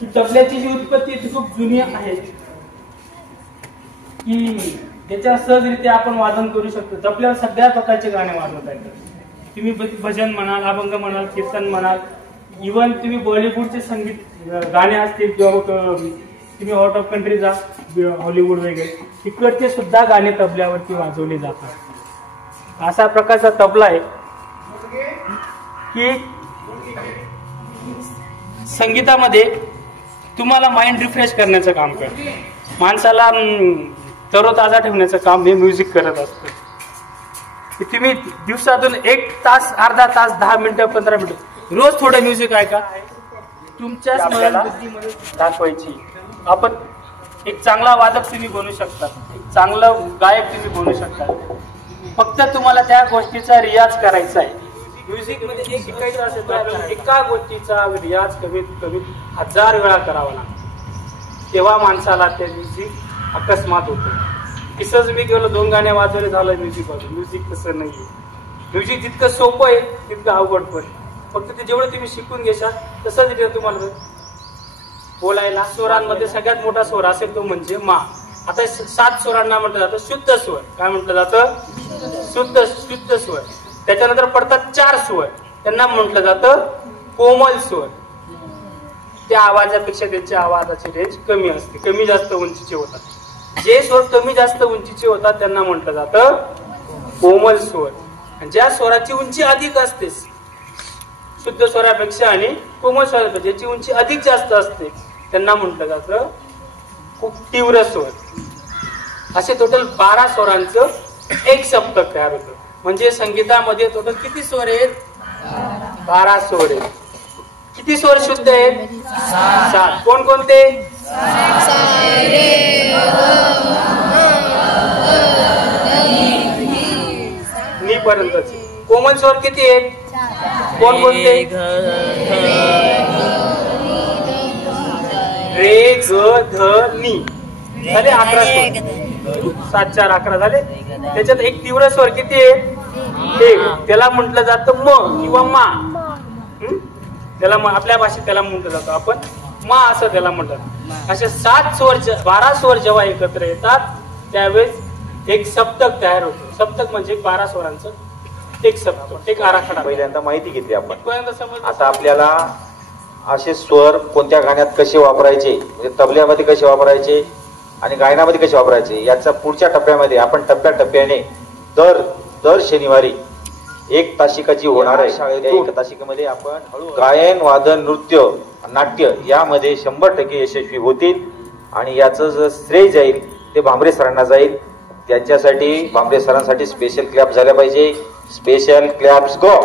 ही तबल्याची जी उत्पत्ती ती खूप जुनी आहे की त्याच्या सहजरित्या आपण वादन करू शकतो. तबल्यावर सगळ्या प्रकारचे गाणे वाजवता येतात. तुम्ही भजन म्हणाल, अभंग म्हणाल, कीर्तन म्हणाल, इव्हन तुम्ही बॉलिवूडचे संगीत गाणे असतील किंवा तुम्ही आउट ऑफ कंट्री जा, हॉलिवूड वगैरे, तिकडचे सुद्धा गाणे तबल्यावरती वाजवले जातात. असा प्रकारचा तबला आहे की संगीतामध्ये तुम्हाला माइंड रिफ्रेश करण्याचं काम करतं. माणसाला तरोताजा ठेवण्याचं काम हे म्युझिक करत असतं. तुम्ही दिवसातून 1 तास, अर्धा तास, 10 मिनिटं, 15 मिनिटं रोज थोडं म्युझिक ऐका. तुमच्या स्मरणशक्तीमध्ये दाखवायची. आपण एक चांगला वादक तुम्ही बनू शकता, एक चांगलं गायक तुम्ही बनू शकता. फक्त तुम्हाला त्या गोष्टीचा रियाज करायचा आहे. म्युझिक मध्ये एक शिकायचं असेल तर आपल्याला एका गोष्टीचा रियाज कमीत कमी 1000 वेळा करावा लागतो. तेव्हा माणसाला त्या म्युझिक अकस्मात होतं. किसच मी केवळ 2 गाणे वाजवले झालं म्युझिक वाजवलं. म्युझिक तसं नाहीये. म्युझिक जितकं सोपं आहे तितकं अवघड पण. फक्त ते जेवढं तुम्ही शिकून घेशाल तसंच तुम्हाला बोलायला. स्वरांमध्ये सगळ्यात मोठा स्वर असेल तो म्हणजे मा. आता 7 स्वरांना म्हटलं जातं शुद्ध स्वर. काय म्हटलं जातं? शुद्ध स्वर. त्याच्यानंतर पडतात 4 स्वर, त्यांना म्हटलं जातं कोमल स्वर. त्या आवाजापेक्षा त्यांच्या आवाजाची रेंज कमी असते, कमी जास्त उंचीचे होतात. जे स्वर कमी जास्त उंचीचे होतात त्यांना म्हटलं जातं कोमल स्वर. ज्या स्वराची उंची अधिक असते शुद्ध स्वरापेक्षा आणि कोमल स्वरापेक्षा, ज्याची उंची अधिक जास्त असते त्यांना म्हटलं जातं खूप तीव्र स्वर. असे टोटल 12 स्वरांचं एक सप्तक तयार होतं. म्हणजे संगीतामध्ये टोटल किती स्वर आहेत? 12 स्वर आहेत. किती स्वर शुद्ध आहेत? 7. कोणकोणते? नी पर्यंतचे. कोमल स्वर किती आहेत? कोणकोणते? रे, ग, ध, नी. झाले 11 स्वर. 7, 4, 11 झाले. त्याच्यात एक तीव्र स्वर किती आहे? त्याला म्हटलं जातं म किंवा मा. त्याला आपल्या भाषेत त्याला म्हटलं जातं आपण मा असं त्याला म्हणतात. असे 7 स्वर, 12 स्वर जेव्हा एकत्र येतात त्यावेळेस एक सप्तक तयार होतं. सप्तक म्हणजे 12 स्वरांचं एक सप्तक, एक आराखडा. पहिल्यांदा माहिती घेतली आपण. आता आपल्याला असे स्वर कोणत्या गाण्यात कसे वापरायचे, म्हणजे तबल्यामध्ये कसे वापरायचे आणि गायनामध्ये कसे वापरायचे याचा पुढच्या टप्प्यामध्ये आपण टप्प्याटप्प्याने दर शनिवारी 1 तासिकाची होणार आहे. शाळेत 1 तासिकेमध्ये आपण गायन, वादन, नृत्य, नाट्य यामध्ये 100% यशस्वी होतील. आणि याचं जे श्रेय जाईल ते भांबरे सरांना जाईल. त्यांच्यासाठी भांबरे सरांसाठी स्पेशल क्लॅप झाल्या पाहिजे. स्पेशल क्लॅप्स गो.